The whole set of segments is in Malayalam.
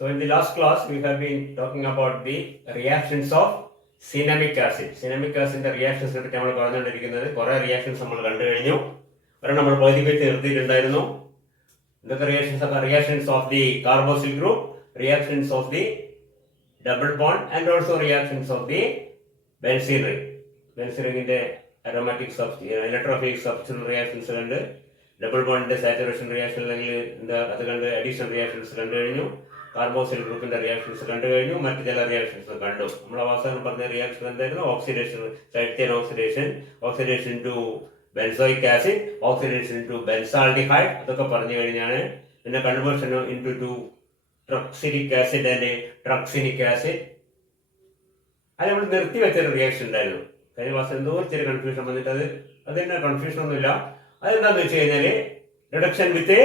So in the last class, we have been talking about the reactions of cinnamic acid. Cinnamic acid reactions പറ്റി നമ്മൾ പറഞ്ഞുകൊണ്ടിരിക്കുന്നത് കുറെ റിയാക്ഷൻസ് നമ്മൾ കണ്ടു കഴിഞ്ഞു. ഒരെണ്ണം നമ്മൾ പകുതി വെച്ച് നിർത്തിയിട്ടുണ്ടായിരുന്നു. എന്തൊക്കെ reactions of the carboxyl group, reactions of the double bond and also reactions of the benzene ring. Benzene റിംഗിന്റെ അരോമാറ്റിക് ഇലക്ട്രോഫിലിക് സബ്സ്റ്റിറ്റ്യൂഷൻ റിയാക്ഷൻസ് കണ്ട്, ഡബിൾ ബോണ്ടിന്റെ സാച്ചുറേഷൻ റിയാക്ഷൻ അല്ലെങ്കിൽ അത് കണ്ട്, അഡീഷൻ റിയാക്ഷൻസ് കണ്ടു കഴിഞ്ഞു, കാർബോക്സിൽ ഗ്രൂപ്പിന്റെ റിയാക്ഷൻസ് കണ്ടു കഴിഞ്ഞു, മറ്റു ചില റിയാക്ഷൻസ് കണ്ടു. നമ്മൾ അവസാനം പറഞ്ഞ റിയാക്ഷൻ എന്തായിരുന്നു? Oxidation, side chain oxidation, oxidation to benzoic acid, oxidation to benzaldehyde, അതൊക്കെ പറഞ്ഞു കഴിഞ്ഞാണ്. പിന്നെ conversion into to truxinic acid and truxinic acid. അത് നമ്മൾ നിർത്തി വെച്ചൊരു റിയാക്ഷൻ ഉണ്ടായിരുന്നു. കഴിഞ്ഞ ക്ലാസ് എന്തോ ചെറിയ കൺഫ്യൂഷൻ വന്നിട്ട് അതിന്റെ കൺഫ്യൂഷൻ ഒന്നുമില്ല. അതെന്താന്ന് വെച്ച് കഴിഞ്ഞാല് റിഡക്ഷൻ വിത്ത്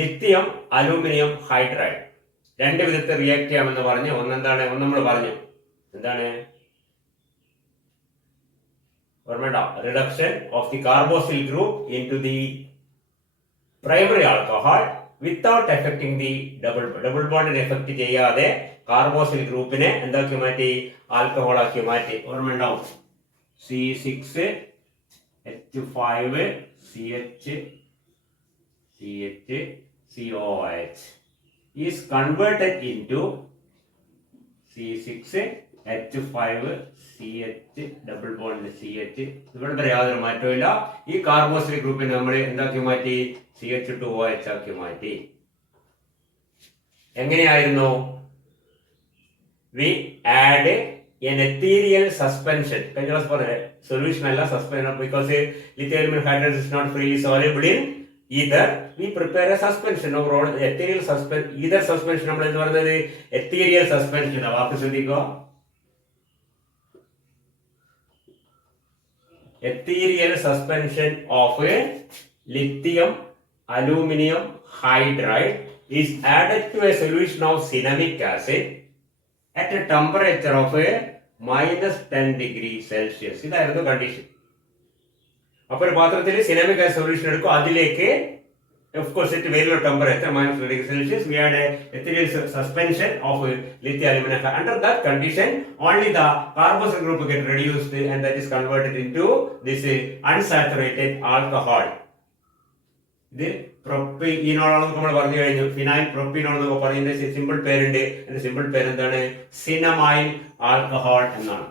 ലിത്തിയം അലൂമിനിയം ഹൈഡ്രൈഡ് രണ്ട് വിധത്തിൽ റിയാക്ട് ചെയ്യാമെന്ന് പറഞ്ഞു. ഒന്ന് നമ്മൾ പറഞ്ഞു എന്താണ് ഓർമ്മ? Reduction of the carboxyl group into the primary alcohol without affecting the double ബോണ്ടിനെ എഫക്ട് ചെയ്യാതെ കാർബോക്സിൽ ഗ്രൂപ്പിനെ എന്താക്കി മാറ്റി? ആൽക്കഹോൾ ആക്കി മാറ്റി. ഓർമ്മ ഉണ്ടാവും. C6H5 CH is converted into C6H5 CH double bond CH. ഇവിടെ യാതൊരു മാറ്റമില്ല. ഈ കാർബോക്സിൽ ഗ്രൂപ്പിനെ നമ്മൾ എന്താക്കി മാറ്റി? CH2OH ആക്കി മാറ്റി. എങ്ങനെയായിരുന്നു? We add an ethereal suspension. Can you just solution alla suspension because lithium hydride is not freely soluble in ether. We prepare a suspension of ethereal suspension. Ether suspension നമ്മൾ എന്ത് പറഞ്ഞത്? ethereal suspension. വാക്ക് ശ്രദ്ധിക്കുക. ethereal suspension of lithium aluminum hydride is added to a solution of cinnamic acid at a temperature of -10 degree Celsius. ഇതായിരുന്നു കണ്ടീഷൻ. അപ്പോൾ ഒരു പാത്രത്തിൽ സിനാമിക് ആസിഡ് സൊല്യൂഷൻ എടുക്കും, അതിലേക്ക് of course at very low temperature -10 degree Celsius we add a ethereal suspension of lithium aluminum. Under that condition only the carboxyl group get reduced and that is converted into this unsaturated alcohol. ഇത് പ്രൊപ്പീനോൾ ആണെന്ന് നമ്മൾ പറഞ്ഞു കഴിഞ്ഞു. ഫിനൈൽ പ്രൊപ്പീനോൾ എന്നൊക്കെ പറയുന്ന സിമ്പിൾ പേരുണ്ട്. അതിന്റെ സിമ്പിൾ പേര് എന്താണ്? സിനമൈൽ ആൽക്കഹോൾ എന്നാണ്.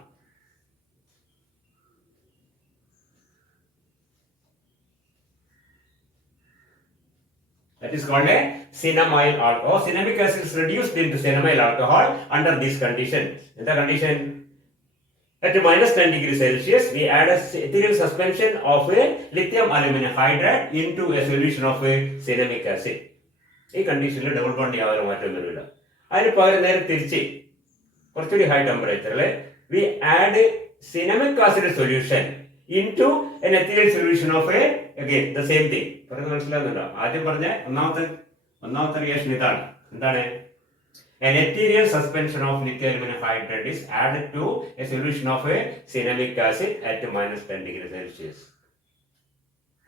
That is called a cinnamyl alcohol. Cinnamic acid is reduced into cinnamyl alcohol under this condition. In the condition at -10 degree Celsius, we add a ethereal suspension of a lithium aluminum hydride into a solution of a cinnamic acid. ഈ കണ്ടീഷനിൽ ഡബിൾ ബോണ്ട് യാതൊരു മാറ്റം വരില്ല. അതിന് പകരം നേരെ തിരിച്ച് കുറച്ചുകൂടി ഹൈ ടെമ്പറേച്ചറിൽ we add cinnamic acid solution into an ethereal solution of a again the same thing. പറയുന്നത് മനസ്സിലാകുന്നുണ്ടോ? ആദ്യം പറഞ്ഞ ഒന്നാമത്തെ റിയാക്ഷൻ ഇതാണ്. എന്താണ്? An ethereal suspension of lithium aluminum hydride is added to a solution of a cinnamic acid at -10 degree Celsius.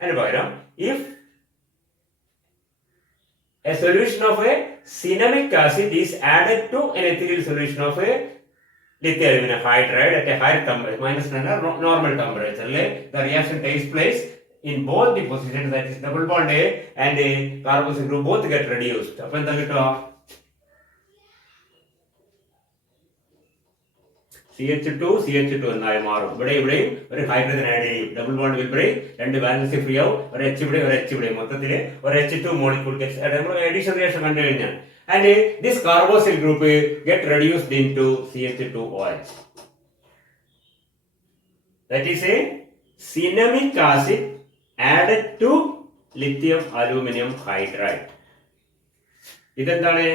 അതിന് പകരം if a solution of a cinnamic acid is added to an ethereal solution of a lithium aluminum hydride at a higher temperature -10 normal temperature, the reaction takes place in both the positions, that is double bond A and a carboxyl group both get reduced. അപ്പോൾ എന്താ കിട്ടുക? CH2 എന്നായി മാറും. ഇവിടെയും ഒരു ഹൈഡ്രജൻ ആഡ് ചെയ്യും. ഡബിൾ ബോണ്ട് വിൽ ബ്രേക്ക്, രണ്ട് വാലൻസി ഫ്രീ ആവും. ഒരു H ഇവിടെ ഒരു H ഇവിടെ, മൊത്തത്തിൽ ഒരു H2 മോളിക്യൂൾ നമ്മൾ അഡീഷൻ റിയാക്ഷൻ കണ്ടു കഴിഞ്ഞാൽ and this carboxyl group get reduced into CH2OH. That is a cinnamic acid added to lithium aluminum hydride. ഇതെന്താണ്?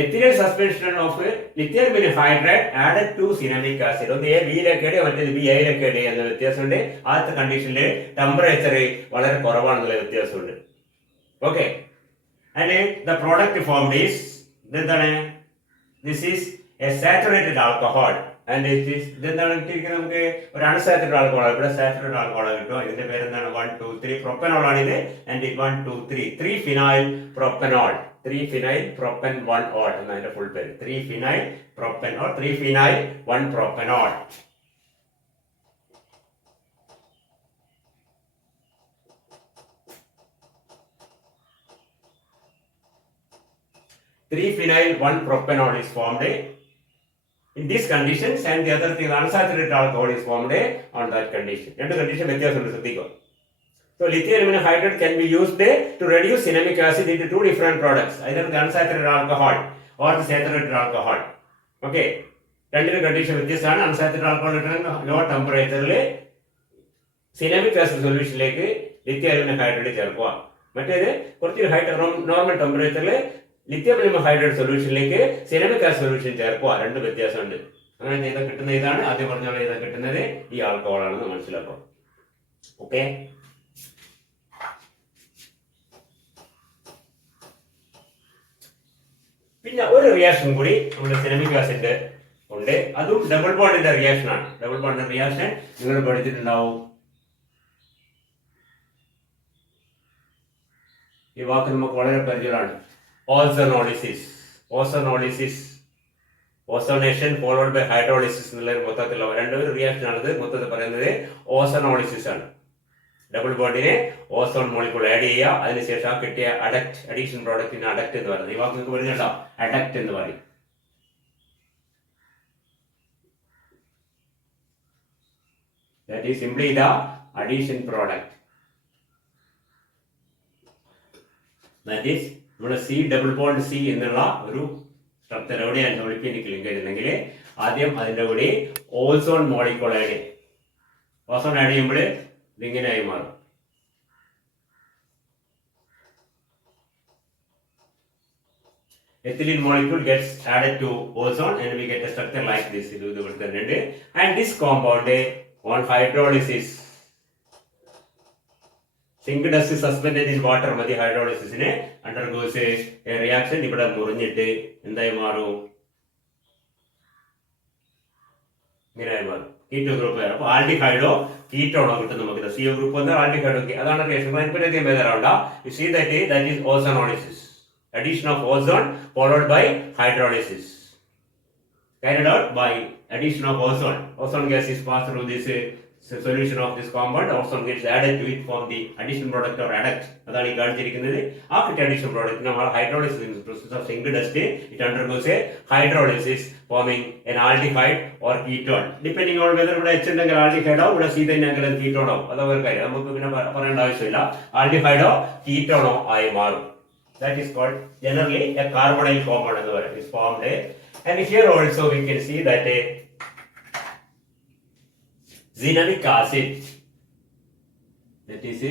ethereal suspension of lithium aluminum hydride added to cinnamic acid. ഒന്ന് A Bയിലേക്ക് ഇടുക, മറ്റേത് B Aയിലേക്ക് ഇടുക എന്ന വ്യത്യാസമുണ്ട്. ആദ്യത്തെ കണ്ടീഷനിൽ ടെമ്പറേച്ചർ വളരെ കുറവാണെന്നുള്ള വ്യത്യാസമുണ്ട്. Okay. And the product formed is എന്താണ്? This is a saturated alcohol and it is ഇതെന്താണ് കിട്ടിയിരിക്കുന്നത്? നമുക്ക് ഒരു അൺസാച്ചുറേറ്റഡ് ആൽക്കഹോൾ. ഇവിടെ സാച്ചുറേറ്റഡ് ആൽക്കഹോൾ കിട്ടും. ഇതിന്റെ പേര് എന്താണ്? 1 2 3 പ്രൊപ്പനോൾ ആണ് ഇത്. And 1 2 3 3 phenyl propanol. 3-phenyl propanol എന്നതിന്റെ ഫുൾ പേര് 3-phenyl propanol 3-phenyl 1-propanol. Three-phenyl 1-propanol is formed in these conditions, and the other thing, unsaturated alcohol is formed on that condition. രണ്ട് കണ്ടീഷൻ വ്യത്യാസമുണ്ട്, ശ്രദ്ധിക്കുക. So lithium aluminum hydride can be used to reduce cinnamic acid into two different products, either the unsaturated alcohol or the saturated alcohol. Okay, രണ്ടിനും കണ്ടീഷൻ വ്യത്യസ്തമാണ്. അൺസാച്ചുറേറ്റഡ് ആൽക്കഹോൾ ലോ ടെമ്പറേച്ചറിൽ സിനാമിക് ആസിഡ് സൊല്യൂഷനിലേക്ക് ലിഥിയം അലുമിനിയം ഹൈഡ്രേറ്റ് ചേർക്കുക. മറ്റേത് കുറച്ച് നോർമൽ ടെമ്പറേച്ചറിൽ ലിഥിയം അലുമിനിയം ഹൈഡ്രേറ്റ് സൊല്യൂഷനിലേക്ക് സിനാമിക് ആസിഡ് സൊല്യൂഷൻ ചേർക്കുക. രണ്ട് വ്യത്യാസമുണ്ട്. അങ്ങനെ ചെയ്താൽ കിട്ടുന്ന ഇതാണ്, ആദ്യം പറഞ്ഞ പോലെ ചെയ്താൽ കിട്ടുന്നത് ഈ ആൽക്കഹോൾ ആണെന്ന് മനസ്സിലാക്കുക. ഓക്കെ, പിന്നെ ഒരു റിയാക്ഷൻ കൂടി നമ്മുടെ സിനാമിക് ആസിഡ് ഉണ്ട്, അതും ഡബിൾ ബോണ്ടിന്റെ റിയാക്ഷൻ ആണ്. ഡബിൾ ബോണ്ടിന്റെ റിയാക്ഷൻ നിങ്ങൾ പഠിച്ചിട്ടുണ്ടാവും. ഈ വാക്ക് നമുക്ക് വളരെ പരിചയമാണ്. ഓസോണോളിസിസ്. ഓസോണേഷൻ ഫോളോഡ് ബൈ ഹൈഡ്രോളിസിസ് എന്നുള്ള മൊത്തത്തിലുള്ള രണ്ടൊരു റിയാക്ഷൻ ആണിത്. മൊത്തത്തിൽ പറയുന്നത് ഓസോണോളിസിസ് ആണ്. ഡബിൾ ബോണ്ടിനെ ഓസോൺ മോളിക്കൂൾ ആഡ് ചെയ്യുക, അതിനുശേഷം ആ കിട്ടിയ അഡക്ട് അഡീഷൻ പ്രോഡക്റ്റിന് അഡക്ട് എന്ന് പറയുന്നത്. ഈ വാക്ക് നിങ്ങൾക്ക് പറഞ്ഞിട്ടുണ്ടോ? അഡക്ട് എന്ന് പറയും. That is simply the addition product. That is നമ്മുടെ സി ഡബിൾ ബോണ്ട് സി എന്നുള്ള ഒരു സ്ട്രക്ചർ എവിടെയാണ് എനിക്ക് ലിങ്ക് ചെയ്തിട്ടുണ്ടെങ്കിൽ ആദ്യം അതിൻ്റെ കൂടി ഓസോൺ മോളിക്കൂൾ ആഡ് ചെയ്യും. ഓസോൺ ആഡ് ചെയ്യുമ്പോൾ ഇതിങ്ങനെയായി മാറും. Ethylene molecule gets added to ozone and we get a structure like this. And this compound on hydrolysis, zinc dust is suspended in water. മതി ഹൈഡ്രോളിസിസിന് undergoes a reaction. ഇവിടെ മുറിഞ്ഞിട്ട് എന്തായി മാറും? ഇങ്ങനെയായി മാറും. Keto group. അപ്പോൾ ആൽഡിഹൈഡോ കീറ്റോണോ കിട്ടും നമുക്ക്. CO ഗ്രൂപ്പ് വന്നാൽ ആൽഡിഹൈഡോ, അതാണ് reaction. അതിനപ്പറ്റി ബേജാറാവണ്ട. You see that is ozonolysis. Addition of ozone followed by hydrolysis. Carried out by addition of ozone. Ozone gas is passed through this solution of this compound. Ozone gets added to it from the addition product or adduct. അതാണ് ഈ കാണിച്ചിരിക്കുന്നത്. ആ കിട്ടിയ addition product നമ്മൾ hydrolysis in the process of zinc dust, it undergoes a hydrolysis forming an aldehyde or ketone. Depending on whether ഇവിടെ H ഉണ്ടെങ്കിൽ aldehyde ആവും, ഇവിടെ C തന്നെയെങ്കിൽ അത് ketone ആവും. അതൊക്കെ ഒരു കാര്യം, നമുക്ക് പിന്നെ പറയേണ്ട ആവശ്യമില്ല. aldehyde ഓ ketone ഓ ആയി മാറും. That is called generally a carbonyl compound is formed. And here also we can see that a xenamic acid, that is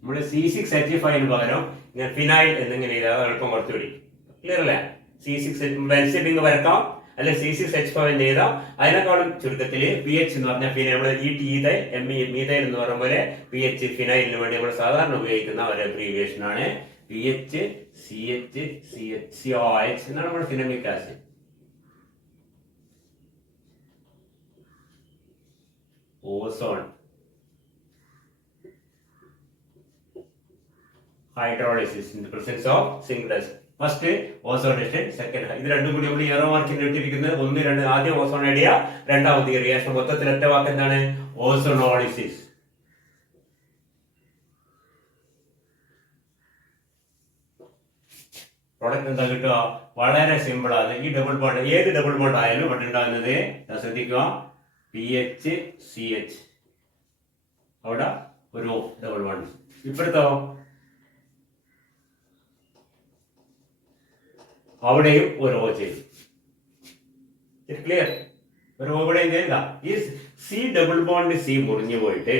നമ്മുടെ C6H5 എന്ന് പകരം ഞാൻ ഫിനൈൽ എന്നിങ്ങനെ എളുപ്പം കുറച്ചുകൂടി ക്ലിയർ അല്ലേ? C6 വരക്കാം, അല്ലെ C6H5 ചെയ്താൽ അതിനേക്കാളും ചുരുക്കത്തിൽ PH എന്ന് പറഞ്ഞാൽ ഫിനൈൽ, നമ്മുടെ മീഥൈൽ എന്ന് പറയുന്ന പോലെ PH ഫിനൈലിന് വേണ്ടി നമ്മൾ സാധാരണ ഉപയോഗിക്കുന്ന ഒരു അബ്രീവിയേഷൻ ആണ് PH, CH, COH എന്നാണ് നമ്മുടെ cinnamic acid. Ozone, hydrolysis in the presence of zinc dust. First ozonation, second ഇത് രണ്ടും കൂടി നമ്മൾ ഏറോ മാർക്കിൽ ഇട്ടിരിക്കുന്നത് 1, 2. ആദ്യം ഓസോൺ ഐഡിയ, രണ്ടാമത്തെ റിയാക്ഷൻ. മൊത്തത്തിൽ ഒറ്റ വാക്ക് എന്താണ്? ഓസോണോളിസിസ്. പ്രോഡക്റ്റ് എന്താ കിട്ടുക? വളരെ സിമ്പിൾ ആണ്. ഈ ഡബിൾ ബോണ്ട്, ഏത് ഡബിൾ ബോണ്ട് ആയാലും ഇവിടെ ഉണ്ടാകുന്നത് ശ്രദ്ധിക്കുക, PH CH, അവിടെ ഒരു ഡബിൾ ബോണ്ട്. ഇപ്പോഴത്തോ അവിടെയും ഒരു O ചെയ്തു. ക്ലിയർ? ഒരു O ഇവിടെയും ചെയ്യില്ല. ഈ സി ഡബിൾ ബോണ്ട് സി മുറിഞ്ഞു പോയിട്ട്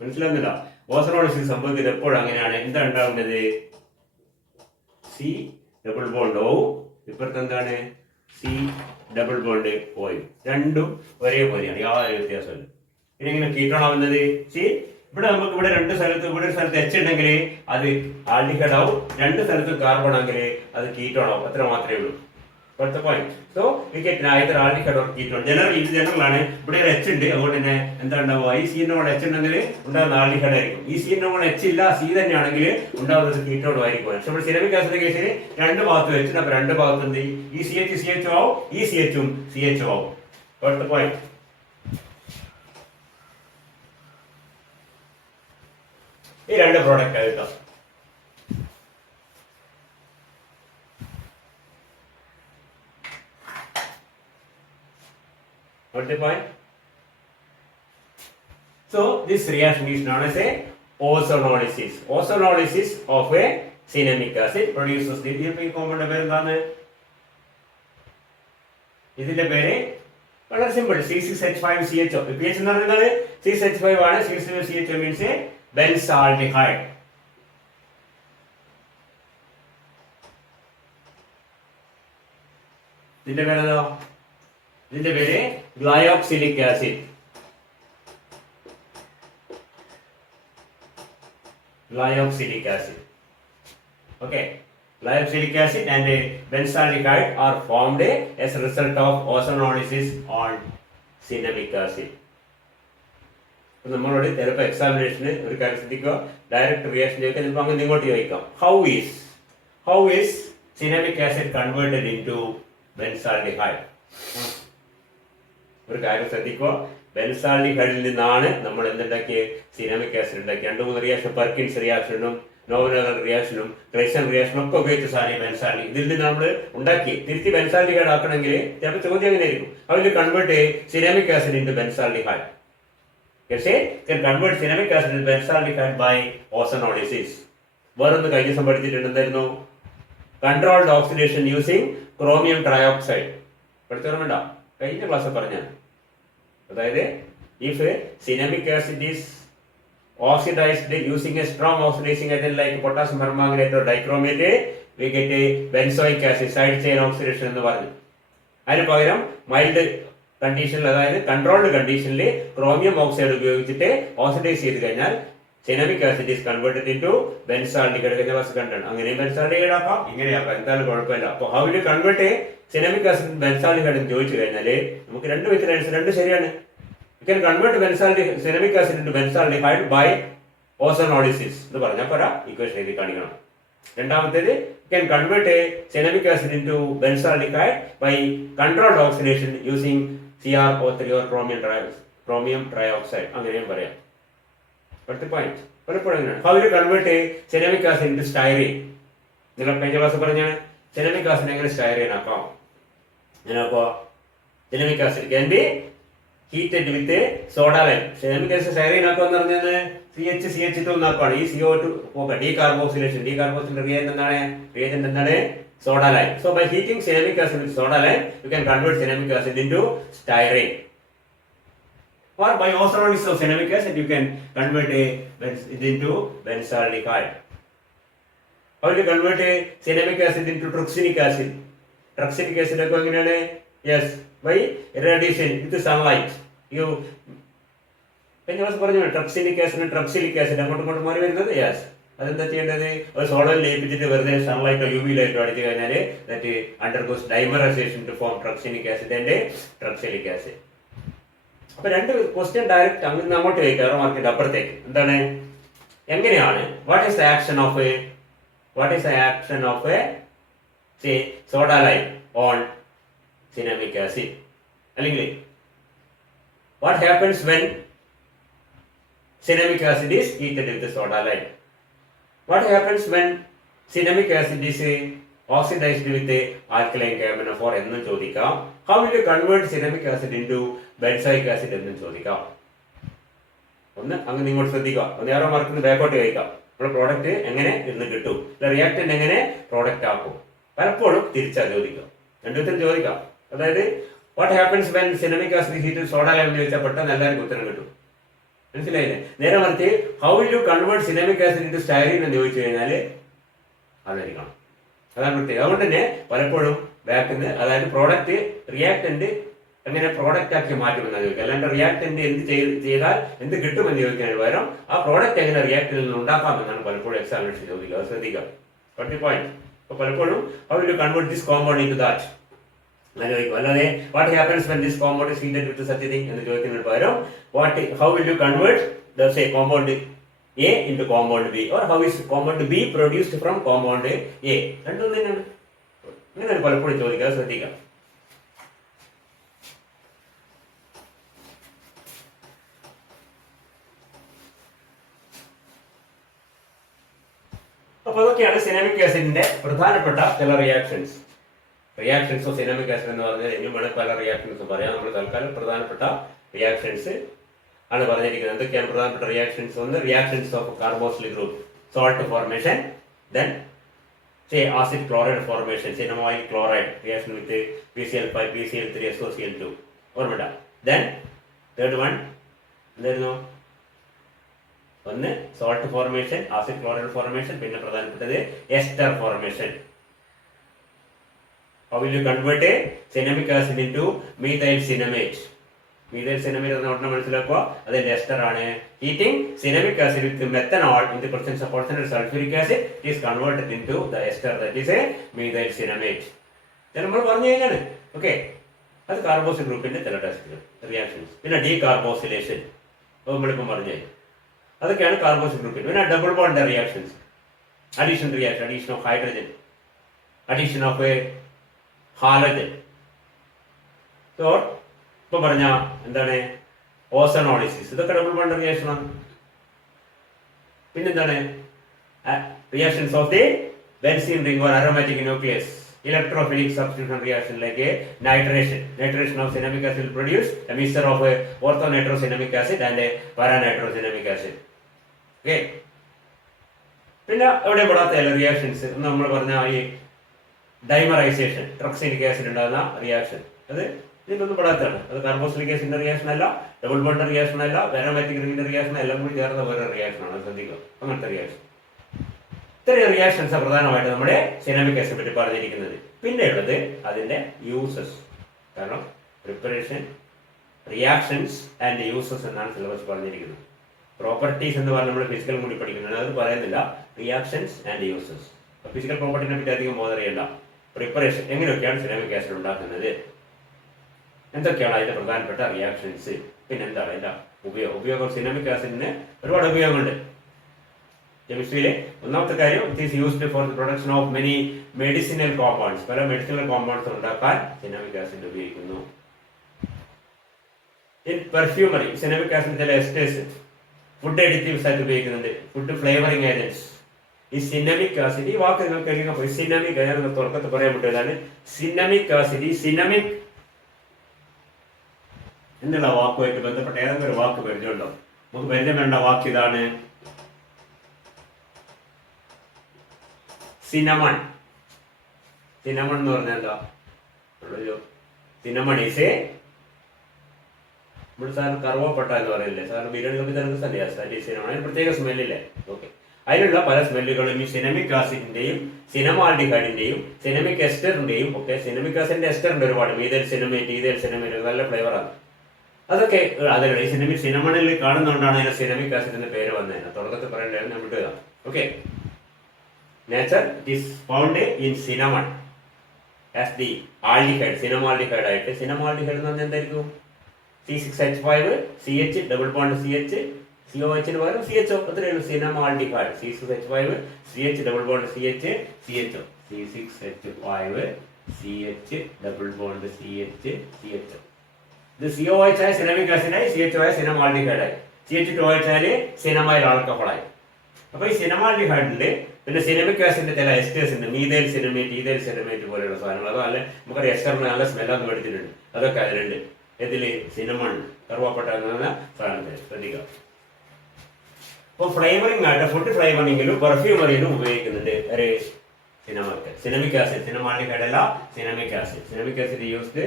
മനസ്സിലാകുന്നില്ല. ഓസോണോളിസിസ് സംഭവിക്കുന്നത് എപ്പോഴും അങ്ങനെയാണ്. എന്താ ഉണ്ടാകുന്നത്? സി ഡബിൾ ബോണ്ട് ഓ, ഇപ്പുറത്ത് എന്താണ്? സി ഡബിൾ ബോണ്ട് ഓയും. രണ്ടും ഒരേപോലെയാണ്, യാതൊരു വ്യത്യാസമില്ല. പിന്നെ ഇങ്ങനെ കീറ്റോൺ ആവുന്നത് ഇവിടെ നമുക്ക് ഇവിടെ രണ്ട് സ്ഥലത്ത്, ഇവിടെ ഒരു സ്ഥലത്ത് H ഉണ്ടെങ്കിൽ അത് ആൽഡിഹൈഡ് ആവും, രണ്ട് സ്ഥലത്തും കാർബൺ ആണെങ്കിൽ അത് കീറ്റോൺ ആവും. അത്ര മാത്രമേ ഉള്ളൂ. Got the point? So we get either aldehyde or ketone. Generally ഇത് ജനറൽ ആണ്. ഇവിടെ ഒരു H ഉണ്ട്. അതുകൊണ്ട് തന്നെ എന്താ ഉണ്ടാവുക? ഈ സി നോട് H ഉണ്ടെങ്കിൽ ഉണ്ടാകുന്ന ആൽഡിഹൈഡ് ആയിരിക്കും. ഈ സി നോട് H ഇല്ല, സി തന്നെയാണെങ്കിൽ ഉണ്ടാകുന്നത് കീറ്റോൺ ആയിരിക്കും. പക്ഷെ ഇവിടെ സിനമിക് ആസിഡിന്റെ കേസിൽ രണ്ട് ഭാഗത്ത് വെച്ചിട്ട് അപ്പൊ രണ്ട് ഭാഗത്ത് എന്ത് ചെയ്യും? ഈ സി എച്ച് സി എച്ച് ആവും, ഈ സി എച്ചും സി എച്ച് ആവും. Got the point? ഈ രണ്ട് പ്രോഡക്റ്റ് ആയിട്ടോ. Got the point? So this reaction is known as a ozonolysis. Ozonolysis of a cinnamic acid produces the compound പേര് എന്താണ്? ഇതിന്റെ പേര് വളരെ സിമ്പിൾ, C6H5CHO. pH എന്ന് പറയുന്നത് C6H5 ആണ്. C6H5CHO means a benzaldehyde. ഇതിന്റെ പേരെന്താ? ഇതിന്റെ പേര് glyoxylic acid. Glyoxylic acid. Okay. Glyoxylic acid and benzaldehyde are formed as a result of ozonolysis on cinnamic acid. നമ്മളോട് ചിലപ്പോൾ എക്സാമിനേഷന് ഒരു കാര്യം ശ്രദ്ധിക്കുക, ഡയറക്റ്റ് റിയാക്ഷൻ ചോദിക്കാൻ ചിലപ്പോൾ അങ്ങനെ ഇങ്ങോട്ട് ചോദിക്കാം. How is cinnamic acid converted into benzaldehyde? ഒരു കാര്യം ശ്രദ്ധിക്കുക, ബെൻസാൾഡിഹൈഡിൽ നിന്നാണ് നമ്മൾ എന്തുണ്ടാക്കിയത്? സിനമിക് ആസിഡ് ഉണ്ടാക്കി. 2-3 റിയാക്ഷൻ, പെർക്കിൻസ് റിയാക്ഷനും നോവൽ റിയാക്ഷനും ക്ലേസൺ റിയാക്ഷനും ഒക്കെ ഉപയോഗിച്ച സാധനം ബെൻസാൾഡി. ഇതിൽ നിന്ന് നമ്മൾ ഉണ്ടാക്കി തിരിച്ച് ബെൻസാൾഡിഹൈഡ് ആക്കണമെങ്കിൽ ചിലപ്പോൾ ചോദ്യം എങ്ങനെ ആയിരിക്കും? അതിൽ convert cinnamic acid into benzaldehyde. Can convert cinnamic acid to benzaldehyde by ozonolysis. വേറൊന്ന് കഴിഞ്ഞ ദിവസം പഠിച്ചിട്ടുണ്ട്, എന്തായിരുന്നു? Controlled oxidation using chromium trioxide. പഠിച്ചോർമ്മ കഴിഞ്ഞ ക്ലാസ് പറഞ്ഞാണ്. അതായത് if cinnamic acid is oxidized using a strong oxidizing agent like potassium permanganate or dichromate, we get a benzoic acid side chain oxidation എന്ന് പറഞ്ഞു. അതിന് പകരം മൈൽഡ് കണ്ടീഷനിൽ, അതായത് കൺട്രോൾഡ് കണ്ടീഷനിൽ ക്രോമിയം ഓക്സൈഡ് ഉപയോഗിച്ചിട്ട് ഓക്സിഡൈസ് ചെയ്ത് കഴിഞ്ഞാൽ cinnamic acid is converted into benzaldehyde. കഴിഞ്ഞ ക്ലാസ് കണ്ടാണ്. അങ്ങനെയും ബെൻസാൾഡിഹൈഡ് ആക്കാം, ഇങ്ങനെയാക്കാം, എന്തായാലും കുഴപ്പമില്ല. അപ്പോൾ how will convert cinnamic acid benzaldehyde എന്ന് ചോദിച്ചു കഴിഞ്ഞാൽ നമുക്ക് രണ്ട് വിധത്തിലാണ്, രണ്ട് ശരിയാണ്. You can convert cinnamic acid into benzaldehyde by ozonolysis എന്ന് പറഞ്ഞാൽ പോരാ, ഇക്വേഷൻ എഴുതി കാണിക്കണം. രണ്ടാമത്തേത്, you can convert a cinnamic acid into benzaldehyde by controlled oxidation using CrO3 or chromium trioxide. അങ്ങനെയും പറയാം. അടുത്ത പോയിന്റ് പലപ്പോഴും എങ്ങനെയാണ്? How will you convert a cinnamic acid into styrene? നിങ്ങൾ കഴിഞ്ഞ ക്ലാസ് പറഞ്ഞാണ് സിനമിക് ആസിഡ് എങ്ങനെ സ്റ്റൈറീൻ ആക്കാം. ഞാനപ്പോ cinnamic acid can be heated with soda lime. Cinnamic acid styrene ആക്കുക എന്ന് പറഞ്ഞാൽ CH2 എന്നാക്കാണ്. ഈ CO2 ഡീകാർബോക്സിലേഷൻ, റിയേജന്റ് എന്താണ്? soda lime. So by heating cinnamic acid with soda lime, you can convert cinnamic acid into styrene. Or by ozonolysis of cinnamic acid, you can convert it into benzaldehyde. How do you convert cinnamic acid into truxinic acid? Truxinic acid ഒക്കെ എങ്ങനെയാണ്? Yes, by irradiation with sunlight. You കഴിഞ്ഞ ദിവസം പറഞ്ഞു ട്രക്സിനിക് ആസിഡ് ട്രക്സിലിക് ആസിഡ് അങ്ങോട്ട് മാറി വരുന്നത്. യെസ്, അതെന്താ ചെയ്യേണ്ടത്? ഒരു സോളർ ലയിപ്പിച്ചിട്ട് വെറുതെ സൺലൈറ്റോ യു വി ലൈറ്റോ അടിച്ചു കഴിഞ്ഞാൽ that undergoes dimerisation to form truxinic acid and truxillic acid. അപ്പൊ രണ്ട് ക്വസ്റ്റ്യൻ ഡയറക്റ്റ് അങ്ങോട്ട് ചോദിക്കാറ് മാർക്കിന്റെ അപ്പുറത്തേക്ക്. എന്താണ്, എങ്ങനെയാണ് what is the action of A say soda lime on cinnamic acid? അല്ലെങ്കിൽ what happens when cinnamic acid is heated with the soda lime? What happens when cinnamic acid is oxidized with the alkaline carbenophore എന്നും ചോദിക്കാം. How will you convert cinnamic acid into benzoic acid എന്നും ചോദിക്കാം. ഒന്ന് അങ്ങനെ ഇങ്ങോട്ട് ശ്രദ്ധിക്കുക. ഒന്ന് ആരോ മാർക്കിന് ബാക്കോട്ട് ചോദിക്കാം. നമ്മുടെ പ്രോഡക്റ്റ് എങ്ങനെ ഇന്ന് കിട്ടും, റിയാക്ടന്റ് എങ്ങനെ പ്രോഡക്റ്റ് ആക്കും. പലപ്പോഴും തിരിച്ചാ ചോദിക്കാം, രണ്ടു വിധത്തിൽ ചോദിക്കാം. അതായത് what happens when cinnamic acid heated soda lime എന്ന് ചോദിച്ചാൽ പെട്ടെന്ന് എല്ലാവർക്കും ഉത്തരം കിട്ടും. മനസ്സിലായില്ലേ? നേരെ മറിച്ച് how will you convert cinnamic acid into styrene എന്ന് ചോദിച്ചു കഴിഞ്ഞാൽ അതായിരിക്കണം. അതാണ് പ്രത്യേകം. അതുകൊണ്ട് തന്നെ പലപ്പോഴും ബാക്കിന്ന്, അതായത് പ്രോഡക്റ്റ് റിയാക്ടന്റ് എങ്ങനെ പ്രോഡക്റ്റ് ആക്കി മാറ്റുമെന്നാണ് ചോദിക്കുക. അല്ലാണ്ട് റിയാക്ടന്റ് എന്ത് ചെയ്താൽ എന്ത് കിട്ടുമെന്ന് ചോദിക്കുന്നതിന് പകരം ആ പ്രോഡക്റ്റ് എങ്ങനെ റിയാക്ടറിൽ നിന്ന് ഉണ്ടാക്കാമെന്നാണ് പലപ്പോഴും എക്സാമിനേഷൻ ചോദിക്കുക. അത് ശ്രദ്ധിക്കുക. പോയിന്റ്. അപ്പൊ പലപ്പോഴും how will you convert this compound into that? അങ്ങനെ ചോദിക്കും. അല്ലാതെ what happens when this compound is heated with such thing എന്ന് ചോദിക്കുന്നതിന് പകരം how will you convert say compound A into compound B, or how is compound B produced from compound A. രണ്ടും തന്നെയാണ്. അങ്ങനെ പലപ്പോഴും ചോദിക്കാതെ ശ്രദ്ധിക്കാം. അപ്പൊ അതൊക്കെയാണ് സിനാമിക് ആസിഡിന്റെ പ്രധാനപ്പെട്ട ചില reactions. Reactions of cinnamic acid എന്ന് പറഞ്ഞാൽ ഇനിയും വേണം പല റിയാക്ഷൻസ് പറയാം. നമ്മൾ തൽക്കാലം പ്രധാനപ്പെട്ട റിയാക്ഷൻസ് ആണ് പറഞ്ഞിരിക്കുന്നത്. എന്തൊക്കെയാണ് പ്രധാനപ്പെട്ട റിയാക്ഷൻസ്? ഒന്ന്, reactions of carboxylic group, salt formation, then acid chloride formation, cinnamoyl chloride reaction with PCl5 PCl3 SOCl2, ഓർമ്മ. ദെൻ തേർഡ് വൺ എന്തായിരുന്നു? ഒന്ന് salt formation, acid chloride formation, പിന്നെ പ്രധാനപ്പെട്ടത് ester formation. How will you convert a cinnamic acid into methyl cinnamate? Methyl cinnamate എന്ന ഉടനെ മനസ്സിലാക്കുക, അതിന്റെ എസ്റ്റർ ആണ്. Heating cinnamic acid with methanol in the presence of concentrated sulfuric acid, it is converted into the ester, that is a methyl cinnamate. നമ്മൾ പറഞ്ഞു കഴിഞ്ഞാണ്. ഓക്കെ, അത് കാർബോക്സിൽ ഗ്രൂപ്പിന്റെ ചില ടെസ്റ്റുകൾ റിയാക്ഷൻസ്. പിന്നെ ഡീകാർബോസിലേഷൻ നമ്മളിപ്പം പറഞ്ഞു, അതൊക്കെയാണ് കാർബോക്സിൽ ഗ്രൂപ്പിൽ. പിന്നെ double bond reactions, addition reaction, addition of hydrogen, addition of halogen. ഇപ്പൊ പറഞ്ഞ എന്താണ് ഓസോണോളിസിസ്, ഇതൊക്കെ ഡബിൾ ബോണ്ട് റിയാക്ഷൻ ആണ്. പിന്നെന്താണ് reactions of the benzene ring or aromatic nucleus, electrophilic substitution reaction like a nitration of cinnamic acid will produce a mixture of orthonitrocinamic acid and a paranitrocinamic acid. Okay, പിന്നെ എവിടെ പെടാത്ത റിയാക്ഷൻസ് നമ്മൾ പറഞ്ഞ ഈ ഡൈമറൈസേഷൻ, ട്രക്സിലിക് ആസിഡ് ഉണ്ടാകുന്ന റിയാക്ഷൻ, അത് ഇതിലൊന്നും പെടാത്തതാണ്. അത് കാർബോക്സിലിക് ആസിഡിന്റെ റിയാക്ഷൻ അല്ല, ഡബിൾ ബോണ്ട് റിയാക്ഷൻ അല്ല, അരോമാറ്റിക് റിംഗിന്റെ റിയാക്ഷൻ, എല്ലാം കൂടി ചേർന്ന വേറെ റിയാക്ഷൻ ആണ്. ശ്രദ്ധിക്കുക, അങ്ങനത്തെ റിയാക്ഷൻ. ഇത്രയും റിയാക്ഷൻസ് പ്രധാനമായിട്ട് നമ്മുടെ സിനാമിക് ആസിഡ് പറ്റി പറഞ്ഞിരിക്കുന്നത്. പിന്നെ ഉള്ളത് അതിന്റെ യൂസസ്. കാരണം പ്രിപ്പറേഷൻ, റിയാക്ഷൻസ് ആൻഡ് യൂസസ് എന്നാണ് സിലബസ് പറഞ്ഞിരിക്കുന്നത്. പ്രോപ്പർട്ടീസ് എന്ന് പറഞ്ഞാൽ നമ്മൾ ഫിസിക്കൽ കൂടി പഠിക്കുന്നത്, അത് പറയുന്നില്ല. Reactions and uses. ഫിസിക്കൽ പ്രോപ്പർട്ടിനെ പറ്റി അധികം ബോധറിയല്ല. പ്രിപ്പറേഷൻ, എങ്ങനെയൊക്കെയാണ് സിനാമിക് ആസിഡ് ഉണ്ടാക്കുന്നത്, എന്തൊക്കെയാണ് അതിന്റെ പ്രധാനപ്പെട്ട റിയാക്ഷൻസ്, പിന്നെ എന്താണ് അതിന്റെ ഉപയോഗം. സിനാമിക് ആസിഡിന് ഒരുപാട് ഉപയോഗങ്ങളുണ്ട് കെമിസ്ട്രിയിലെ. ഒന്നാമത്തെ കാര്യം, it is used for the production of many medicinal compounds. പല മെഡിസിനൽ കോമ്പൗണ്ട്സ് ഉണ്ടാക്കാൻ സിനാമിക് ആസിഡ് ഉപയോഗിക്കുന്നു. ഇൻ പെർഫ്യൂമറി സിനാമിക് ആസിഡ് ചില എസ്റ്റേഴ്സ്, ഫുഡ് എഡിറ്റീവ്സ് ആയിട്ട് ഉപയോഗിക്കുന്നുണ്ട്, ഫുഡ് ഫ്ലേവറിംഗ് ഏജൻറ്റ്സ്. ഈ സിനമിക് ആസിഡ്, ഈ വാക്ക് നിങ്ങൾക്ക് കഴിയുമ്പോൾ സിനമിക്, ഞാൻ തുടക്കത്തിൽ പറയാൻ പറ്റിയതാണ് സിനമിക് ആസിഡ്. ഈ സിനമിക് എന്നുള്ള വാക്കുമായിട്ട് ബന്ധപ്പെട്ട ഏതെങ്കിലും ഒരു വാക്ക് പരിചയമുണ്ടോ? നമുക്ക് പരിചയം വേണ്ട വാക്ക് ഇതാണ്, സിനമൺ. സിനമൺ എന്ന് പറഞ്ഞാൽ എന്താ? സിനമൺ ഈസ് നമ്മുടെ സാറിന് കറുവപ്പട്ട എന്ന് പറയില്ലേ, സാറിന് ബിരിയാണി തന്നെ സിനമൺ. അതിന് പ്രത്യേക സ്മെല്ലില്ലേ? ഓക്കെ, അതിനുള്ള പല സ്മെല്ലുകളും ഈ സിനമിക് ആസിഡിന്റെയും സിനമാൽഡിഹൈഡിന്റെയും സിനമിക് എസ്റ്ററിന്റെയും ഒക്കെ. സിനമിക് ആസിഡിന്റെ എസ്റ്ററിന്റെ ഒരുപാട്, മീഥൈൽ സിനമേറ്റ്, ഈഥൈൽ സിനമേറ്റ്, നല്ല ഫ്ലേവറാണ്. അതൊക്കെ അതിലുള്ള ഈ സിനമണിൽ കാണുന്നതുകൊണ്ടാണ് അതിന് സിനമിക് ആസിഡ് എന്ന പേര് വന്നതിന്. തുടക്കത്തിൽ പറയേണ്ടത് വിട്ടുക. Okay, nature it is found in cinnamon as the aldehyde, cinnamaldehyde ആയിട്ട്. cinnamaldehyde എന്ന് പറഞ്ഞാൽ എന്തായിരിക്കും? C6H5 CH double bond CH COH ന് പകരം CHO, അത്രയാണ് cinnamaldehyde. C6H5 CH double bond CH CHO, C6H5 CH double bond CH CHO. ഇത് COH ആയ സിനമിക് ആസിഡായി, CHO ആയ സിനമാൽഡിഹൈഡ് ആയി, CH2OH ആയ സിനമൈൽ ആൽക്കഹോളായി. അപ്പൊ ഈ സിനമാൽഡിഹൈഡിന്റെ പിന്നെ സിനമിക് ആസിഡിന്റെ ചില എസ്റ്റേഴ്സ് ഉണ്ട്, മീഥൈൽ സിനമേറ്റ്, ഈഥൈൽ സിനമേറ്റ് പോലെയുള്ള സാധനങ്ങൾ. അതല്ല നമുക്കറിയാം എസ്റ്ററിന് നല്ല സ്മെല്ലൊക്കെ മേടിച്ചിട്ടുണ്ട്, അതൊക്കെ അതിലുണ്ട്. ഇതില് സിനമൺ, കറുവാപ്പട്ട എന്ന സാധനത്തിൽ ശ്രദ്ധിക്കുക. അപ്പൊ ഫ്ലേവറിംഗ് ആയിട്ട് ഫുഡ് ഫ്ലേവറിംഗിലും പെർഫ്യൂമറിയിലും ഉപയോഗിക്കുന്നുണ്ട് ഒരു സിനമിക് ആസിഡ്. സിനമാൽഡിഹൈഡ് അല്ല, cinnamic acid. Cinnamic acid used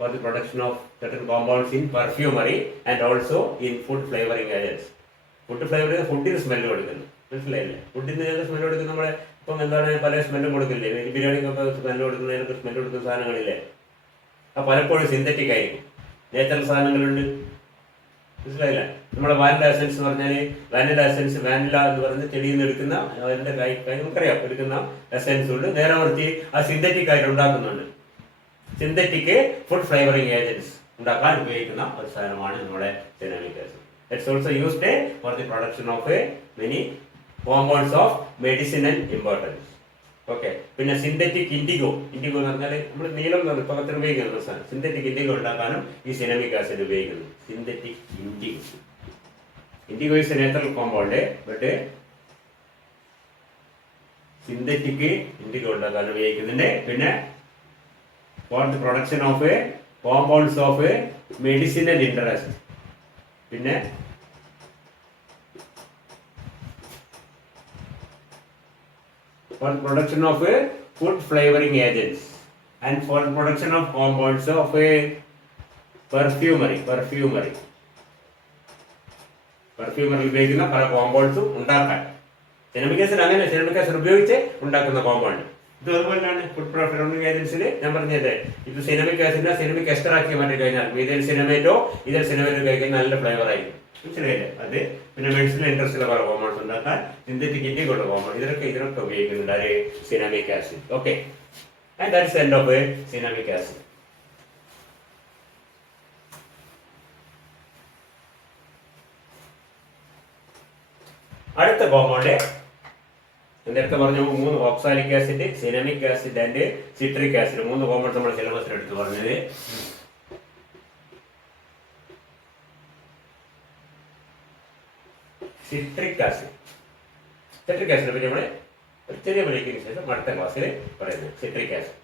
for the production of certain compounds in perfumery and also in food flavoring agents. Food flavouring, ഫുഡിന് സ്മെല്ല് കൊടുക്കുന്നു, മനസ്സിലായില്ലേ? ഫുഡിന് സ്മെല്ല് കൊടുക്കുന്ന നമ്മളെ ഇപ്പം എന്താണ് പല സ്മെല്ലും കൊടുക്കില്ലേ? ബിരിയാണിക്കൊക്കെ സ്മെല്ല് കൊടുക്കുന്നതിനൊക്കെ സ്മെല്ല് കൊടുക്കുന്ന സാധനങ്ങളില്ലേ? ആ പലപ്പോഴും സിന്തറ്റിക് ആയിരിക്കും. നേച്ചുറൽ സാധനങ്ങളുണ്ട്, മനസ്സിലായില്ല? നമ്മുടെ വാനില എസൻസ് എന്ന് പറഞ്ഞാൽ വാനില എസൻസ്, വാനില എന്ന് പറഞ്ഞ് ചെടിയിൽ നിന്ന് എടുക്കുന്ന അതിന്റെ നമുക്കറിയാം എടുക്കുന്ന എസൻസ് ഉണ്ട്. നേരെ മറിച്ച് ആ സിന്തറ്റിക് ആയിട്ട് ഉണ്ടാക്കുന്നുണ്ട്. സിന്തറ്റിക് ഫുഡ് ഫ്ലേവറിംഗ് ഏജൻസ് ഉണ്ടാക്കാൻ ഉപയോഗിക്കുന്ന ഒരു സാധനമാണ് നമ്മുടെ cinnamic acid. It's also used for the production of many compounds of medicinal importance. Okay. പിന്നെ സിന്തറ്റിക് ഇൻഡിഗോ എന്ന് പറഞ്ഞാൽ നമ്മൾ നീലം പകത്തിന് ഉപയോഗിക്കുന്ന സാധനം. സിന്തറ്റിക് ഇൻഡിഗോ ഉണ്ടാക്കാനും ഈ സിനാമിക് ആസിഡ് ഉപയോഗിക്കുന്നു. Synthetic IndiGo is A natural compound, but synthetic IndiGo ഉണ്ടാക്കാൻ ഉപയോഗിക്കുന്നുണ്ട്. പിന്നെ four the production of compounds of medicinal interest. പിന്നെ for the production of food flavoring agents and for the production of compounds of perfumery ഉപയോഗിക്കുന്ന പല കോമ്പൗണ്ട്സും ഉണ്ടാക്കാൻ. സിനാമിക് ആസിഡ് അങ്ങനെ സിനാമിക് ആസിഡ് ഉപയോഗിച്ച് ഉണ്ടാക്കുന്ന കോമ്പൗണ്ട്. ഇത് അതുപോലെയാണ് ഫുഡ് ഫ്ലേവറിംഗ് ഏജൻസിൽ ഞാൻ പറഞ്ഞത്. ഇത് സിനാമിക് ആസിഡിനെ സിനാമിക് എസ്റ്റർ ആക്കി മാറ്റി കഴിഞ്ഞാൽ മീഥൈൽ സിനമേറ്റോ ഇതിൽ സിനമേറ്റോ കഴിക്കാൻ നല്ല ഫ്ലേവർ ആയിരിക്കും. മനസ്സിലായില്ലേ? അത് പിന്നെ മെഡിസിനൽ ഇൻട്രസ്റ്റ് ഉള്ള കോമ്പൗണ്ട്സ് ഉണ്ടാക്കാൻ സിന്തറ്റിക് ഇൻഡിഗോ കോമ്പൗണ്ട് ഇതിനൊക്കെ ഉപയോഗിക്കുന്നുണ്ട് ആര്? Cinnamic acid. Okay. And that is end of cinnamic acid. അടുത്ത കോമ്പൗണ്ട് നേരത്തെ പറഞ്ഞു 3 oxalic acid, cinnamic acid and citric acid. 3 compounds നമ്മൾ സിലബസിൽ എടുത്ത് പറഞ്ഞത്. സിട്രിക് ആസിഡിനെ പറ്റി നമ്മൾ ഒരു ചെറിയ ബ്രേക്കിന് ശേഷം അടുത്ത ക്ലാസ്സിൽ പറയുന്നത്. Citric acid